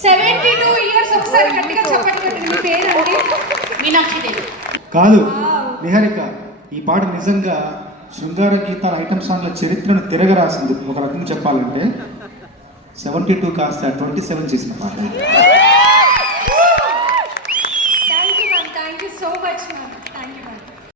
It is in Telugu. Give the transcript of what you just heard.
72 ఇయర్స్. ఒకసారి గట్టిగా చెప్పండి. మీ పేరండి? మీనాక్షి దేవి. కాదు నిహారిక, ఈ పాట నిజంగా శృంగార గీతాల ఐటమ్ సాంగ్ల చరిత్రను తిరగరాసింది. ఒక రకంగా చెప్పాలంటే 72 కాస్త 27 చేసిన పాట.